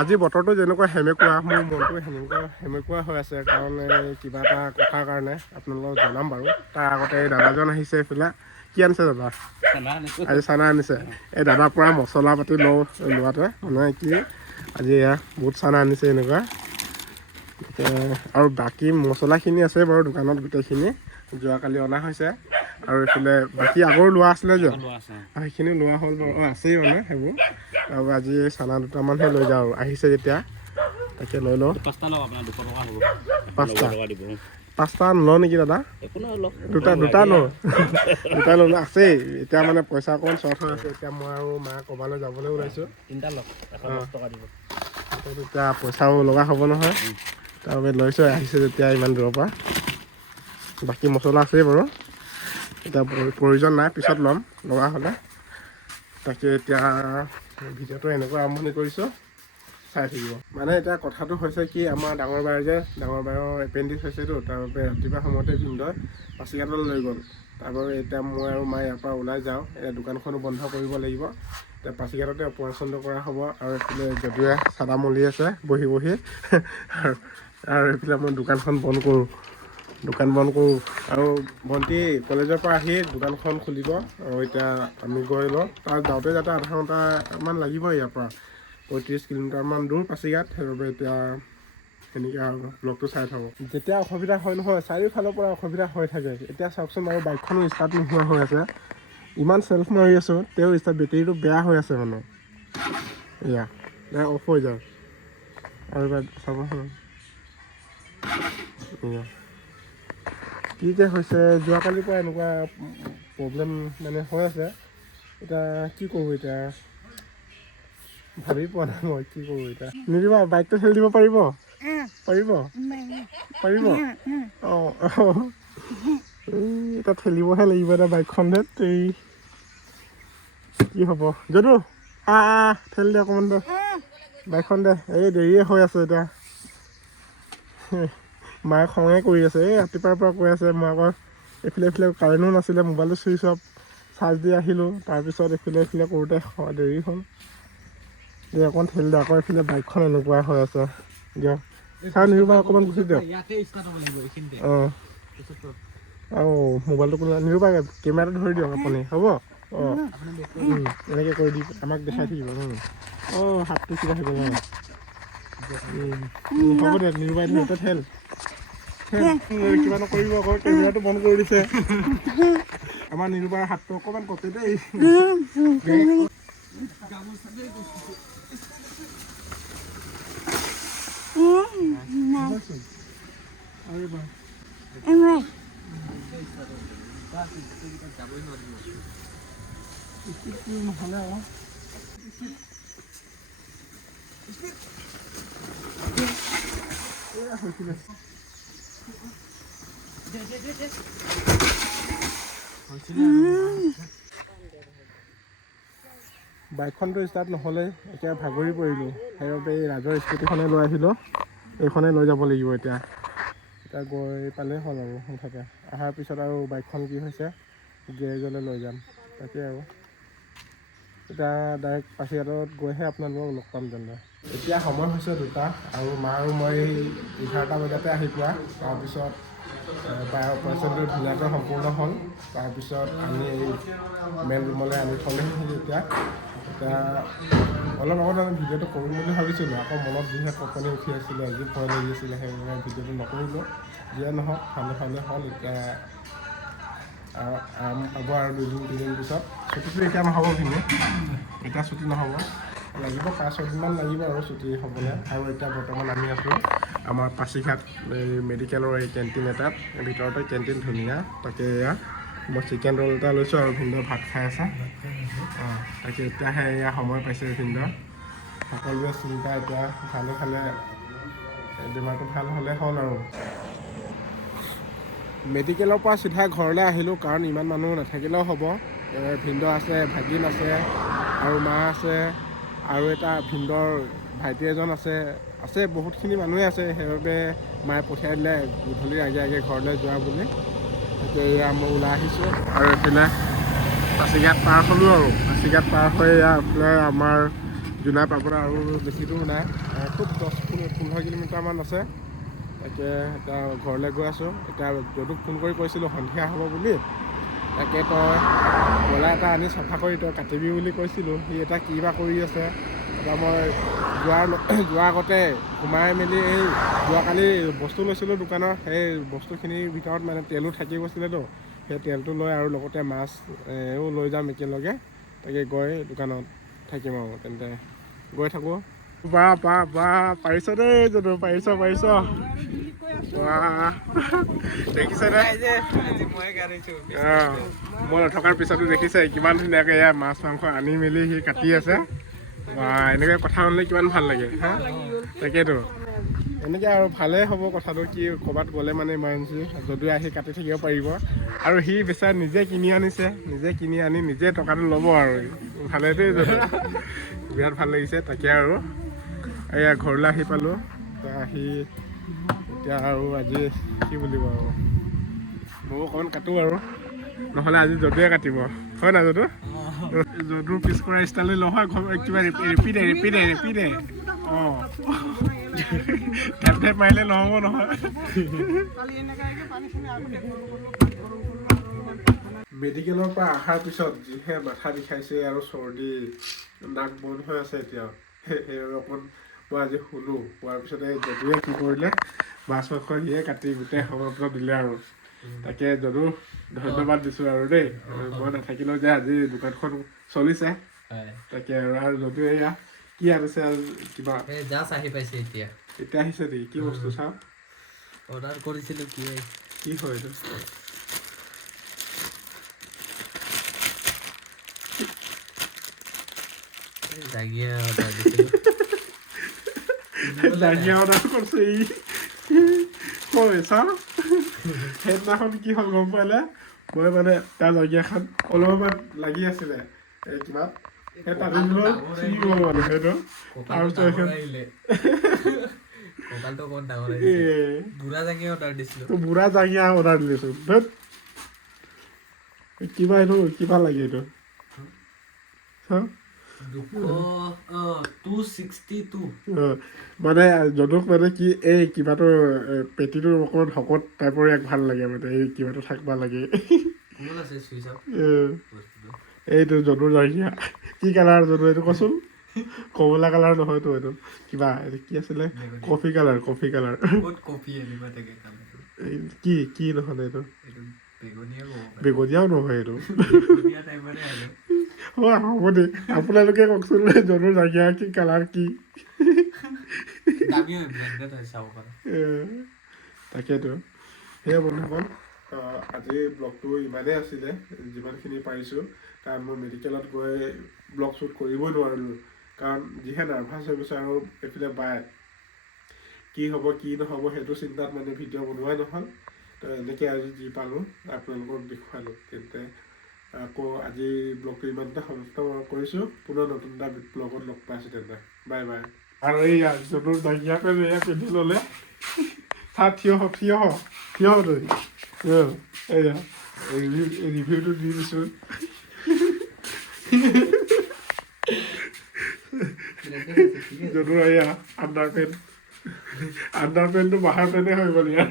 আজি বতৰটো যেনেকুৱা সেমেকুৱা মোৰ মনটো সেমেকুৱা হৈ আছে কাৰণ কিবা এটা কথাৰ কাৰণে আপোনালোকক জনাম বাৰু। তাৰ আগতে এই দাদাজন আহিছে এইফালে। কি আনিছে দাদা? আজি চানা আনিছে। এই দাদাৰ পৰা মছলা পাতি লোৱাতে মানে কি আজি এয়া বহুত চানা আনিছে এনেকুৱা। আৰু বাকী মছলাখিনি আছে বাৰু দোকানত গোটেইখিনি যোৱাকালি অনা হৈছে। আৰু এইফালে বাকী আগৰ লোৱা আছিলে যে সেইখিনি লোৱা হ'ল বাৰু আছেই মানে সেইবোৰ। আৰু আজি চানা দুটামানহে লৈ যাওঁ আৰু আহিছে যেতিয়া তাকে লৈ লওঁ। পাঁচটা নলওঁ নেকি দাদা? দুটা লওঁ আছেই এতিয়া মানে পইচা অকণমান শ্বৰ্ট হৈ আছে। এতিয়া মই আৰু মা ক'ৰবালৈ যাবলৈ ওলাইছোঁ। তেতিয়া পইচাও লগা হ'ব নহয় তাৰবাবে লৈছোঁ আহিছে যেতিয়া ইমান দূৰৰ পৰা। বাকী মছলা আছেই বাৰু এতিয়া প্ৰয়োজন নাই পিছত ল'ম লগা হ'লে। তাকে এতিয়া ভিডিঅ'টো এনেকুৱা আৰম্ভণি কৰিছোঁ চাই থাকিব। মানে এতিয়া কথাটো হৈছে কি আমাৰ ডাঙৰ বাৰ এপেণ্ডিক্স হৈছেতো তাৰ বাবে ৰাতিপুৱা সময়তে ভিনদেউৱে পাছিঘাটলৈ লৈ গ'ল। তাৰবাবে এতিয়া মই আৰু মা ইয়াৰ পৰা ওলাই যাওঁ। এতিয়া দোকানখনো বন্ধ কৰিব লাগিব। এতিয়া পাছিঘাটতে অপাৰেশ্যনটো কৰা হ'ব। আৰু এইফালে যদুৱে চাদা মলি আছে বহি আৰু এইফালে মই দোকানখন বন্ধ কৰোঁ আৰু ভণ্টি কলেজৰ পৰা আহি দোকানখন খুলিব। আৰু এতিয়া আমি গৈ লওঁ তাত যাওঁতে আধা ঘণ্টামান লাগিব। ইয়াৰ পৰা 35 কিলোমিটাৰমান দূৰ পাছিঘাট। সেইবাবে এতিয়া সেনেকৈ আৰু ব্লগটো চাই থাকোঁ। যেতিয়া অসুবিধা হয় নহয় চাৰিওফালৰ পৰা অসুবিধা হৈ থাকে। এতিয়া চাওকচোন বাৰু বাইকখনো ষ্টাৰ্ট নোহোৱা হৈ আছে। ইমান চেল্ফ মাৰি আছোঁ তেওঁ বেটেৰীটো বেয়া হৈ আছে মানে এয়া অফ হৈ যায়। আৰু এবাৰ চাবচোন কি যে হৈছে যোৱাকালিৰ পৰা এনেকুৱা প্ৰব্লেম মানে হৈ আছে। এতিয়া কি কৰোঁ এতিয়া ভাবি পোৱা নাই মই কি কৰোঁ এতিয়া। নিদিবা বাইকটো ঠেলি দিব পাৰিব অঁ এতিয়া ঠেলিবহে লাগিব এতিয়া বাইকখন এই কি হ'ব যদু ঠেলি দে অকণমান দে বাইকখন দে এই দেৰিয়ে হৈ আছে এতিয়া। মায়ে খঙে কৰি আছে এই ৰাতিপুৱাৰ পৰা কৈ আছে। মই আকৌ এইফালে কাৰেণ্টো নাছিলে মোবাইলটো চুইচ অফ চাৰ্জ দি আহিলোঁ। তাৰপিছত এইফালে কৰোঁতে দেৰি হ'ল। অকণমান ঠেলি দে আকৌ এইফালে বাইকখন এনেকুৱা হৈ আছে দিয়ক চাই নিৰুবা অকণমান গুচি দিয়ক। অঁ আৰু মোবাইলটো কোনো নিৰুবা কেমেৰাটো ধৰি দিয়ক আপুনি হ'ব। অঁ এনেকৈ কৰি দি আমাক দেখাই থাকিব। হাতটো কিবা হৈ গ'ল হ'ব দে নিৰুবাই ধৰি ঠেল কিবা নকৰিব আকৌ কেমেৰাটো বন্ধ কৰি দিছে। আমাৰ নিৰুবাৰ হাতটো অকণমান কপে দেই। নহ'লে আকৌ বাইকখনটো ষ্টাৰ্ট নহ'লে এতিয়া ভাগৰি পৰিলোঁ। সেইবাবে এই ৰাজৰ স্কুটিখনে লৈ আহিলোঁ। এইখনে লৈ যাব লাগিব এতিয়া গৈ পালেই হ'ল আৰু মুঠতে অহাৰ পিছত আৰু বাইকখন কি হৈছে গেৰেজলৈ লৈ যাম। তাকে আৰু এতিয়া ডাইৰেক্ট পাছিঘাটত গৈহে আপোনালোকক লগ পাম তেন্তে। এতিয়া সময় হৈছে 2টা আৰু মা আৰু মই 11টা বজাতে আহি পোৱা। তাৰপিছত বাৰ অপাৰেশ্যনটো ধুনীয়াকৈ সম্পূৰ্ণ হ'ল। তাৰপিছত আমি এই মেইন ৰুমলৈ আনি থ'লেহি। এতিয়া অলপ আগত আমি ভিডিঅ'টো কৰিম বুলি ভাবিছিলোঁ। আকৌ মনত যিহে কঁপনি উঠি আছিলে আজি ভয় লাগি আছিলে সেইবাবে ভিডিঅ'টো নকৰিলোঁ। যিয়ে নহওক ভালে হ'ল। এতিয়া আৰাম পাব আৰু 2-3 দিন পিছত। ছুটিটো এতিয়া নহ'ব এতিয়া ছুটি নহ'ব লাগিব 5-6 দিনমান লাগিব আৰু ছুটি হ'বলৈ। আৰু এতিয়া বৰ্তমান আমি আছোঁ আমাৰ পাছিঘাট এই মেডিকেলৰ এই কেণ্টিন এটাত। ভিতৰতে কেণ্টিন ধুনীয়া। তাকে এয়া মই চিকেন ৰ'ল এটা লৈছোঁ আৰু ভিনদেউ ভাত খাই আছে। তাকে এতিয়াহে এয়া সময় পাইছে ভিনদেউ। সকলোৱে চিন্তা এতিয়া ভালে বেমাৰটো ভাল হ'লে হ'ল আৰু। মেডিকেলৰ পৰা চিধা ঘৰলৈ আহিলোঁ কাৰণ ইমান মানুহ নাথাকিলেও হ'ব। ভিনদেউ আছে, ভাগিন আছে আৰু মা আছে আৰু এটা ভিনদেউৰ ভাইটি এজন আছে বহুতখিনি মানুহে আছে। সেইবাবে মায়ে পঠিয়াই দিলে গধূলি আগে ঘৰলৈ যোৱা বুলি। এতিয়া এয়া মই ওলাই আহিছোঁ আৰু এইফালে পাছিঘাট পাৰ হ'লোঁ আৰু পাছিঘাট পাৰ হৈ এইফালে আমাৰ জোনাই পাবলৈ আৰু বেছি দূৰ নাই, খুব 10-15 কিলোমিটাৰমান আছে। তাকে এতিয়া ঘৰলৈ গৈ আছোঁ। এতিয়া যদুক ফোন কৰি কৈছিলোঁ সন্ধিয়া হ'ব বুলি, তাকে তই ব্ৰইলাৰ এটা আনি চাফা কৰি তই কাটিবি বুলি কৈছিলোঁ। সি এটা কি বা কৰি আছে। এতিয়া মই যোৱাৰ আগতে সোমাই মেলি এই যোৱাকালি বস্তু লৈছিলোঁ দোকানৰ, সেই বস্তুখিনিৰ ভিতৰত মানে তেলো থাকি গৈছিলেতো, সেই তেলটো লৈ আৰু লগতে মাছো লৈ যাম একেলগে। তাকে গৈ দোকানত থাকিম আৰু তেন্তে গৈ থাকোঁ। পাৰিছ দেই যদু, পাৰিছ দেখিছে নে? মই নথকাৰ পিছতো দেখিছে কিমান ধুনীয়াকৈ এয়া মাছ মাংস আনি মেলি সি কাটি আছে। এনেকৈ কথা শুনিলে কিমান ভাল লাগে হা। তাকেতো এনেকৈ আৰু ভালেই হ'ব কথাটো, কি ক'ৰবাত গ'লে মানে ইমাৰ্জেঞ্চি যদুৱে আহি কাটি থাকিব পাৰিব। আৰু সি বেচাৰা নিজে কিনি আনিছে, নিজে কিনি আনি নিজে টকাটো ল'ব আৰু ভালে দেই যদু, বিৰাট ভাল লাগিছে। তাকে আৰু এয়া ঘৰলৈ আহি পালোঁ। আহি এতিয়া আৰু আজি কি বুলিব আৰু ময়ো অকণমান কাটোঁ আৰু, নহ'লে আজি যদুৱে কাটিব হয় নাই যদু? যদুৰ পিছ কৰা ষ্টাইল নহয়, কিবা ৰিপিটে অঁ ঢেপ মাৰিলে নহ'ব নহয়। মেডিকেলৰ পৰা অহাৰ পিছত যিহে মাথা বিষাইছে আৰু চৰ্দি, নাক বন্ধ হৈ আছে এতিয়াও। সেইবাবে অকণমান মই আজি শুলোঁ। হোৱাৰ পিছতে যদুৱে কি কৰিলে, মাছ মাংস সিয়ে কাটি গোটেই সমগ্ৰ দিলে আৰু। তাকে যদু ধন্যবাদ দিছোঁ আৰু দেই, মই নাথাকিলেও যে আজি দোকানখন চলিছে। তাকে আৰু যদু এয়া কি আনিছে আৰু কিবা জাষ্ট আহি পাইছে এতিয়া আহিছে নেকি? কি বস্তু চাওঁ, অৰ্ডাৰ কৰিছিলোঁ। কি হয় এইটো? জাগিয়া অৰ্ডাৰ দিছিলোঁ। জাগিয়া অৰ্ডাৰ কৰিছে ই। হয় চাওঁ সেইদিনাখন কি হ'ল গম পালে, মই মানে তাৰ জাগিয়াখন অলপমান লাগি আছিলে এই কিবা সেই তাতে ছিঙি গ'ল মানে সেইটো। তাৰপিছত কঁকালটো অকণ ডাঙৰ আহিছে। বুঢ়া জাগিয়া অৰ্ডাৰ দিছিলোঁ। বুঢ়া জাগিয়া অৰ্ডাৰ দিছোঁ। কিবা এইটো কিবা লাগে এইটো চাওঁ। মানে যদুক মানে কি এই কিবাটো পেটিটো অকণমান শকত টাইপৰ এক ভাল লাগে, মানে এই কিবাটো থাকিব লাগে। এইটো যদুৰ জাগিয়া কি কালাৰ যদু এইটো কচোন? কমলা কালাৰ নহয়তো, এইটো কিবা এইটো কি আছিলে, কফি কালাৰ। কি নহ'লে এইটো বেগনীয়াও নহয় এইটো। হয় হ'ব দেই, আপোনালোকে কওকচোন যদুৰ জাগিয়া কি কালাৰ কি? তাকেতো সেয়া বন্ধুসকল, আজিৰ ব্লগটো ইমানেই আছিলে, যিমানখিনি পাৰিছোঁ। কাৰণ মই মেডিকেলত গৈ ব্লগ শ্বুট কৰিবই নোৱাৰিলোঁ, কাৰণ যিহে নাৰ্ভাছ হৈ গৈছে। আৰু এইফালে বাই কি হ'ব কি নহ'ব সেইটো চিন্তাত মানে ভিডিঅ' বনোৱাই নহ'ল। তো এনেকৈ আজি যি পালোঁ আপোনালোকক দেখুৱালোঁ। তেন্তে আকৌ আজি ব্লগটো ইমানতে সমাপ্ত কৰিছোঁ। পুনৰ নতুন এটা ব্লগত লগ পাইছোঁ তেন্তে বাই বাই। আৰু এইয়া যদুৰ জাগিয়াকে এয়া পিন্ধি ল'লে, থিয় তই এয়া ৰিভিউটো দি দিছোঁ। যদুৰ এয়া আণ্ডাৰ পেণ্টটো বাহাৰ পেণ্টে হৈ গ'ল ইয়াৰ।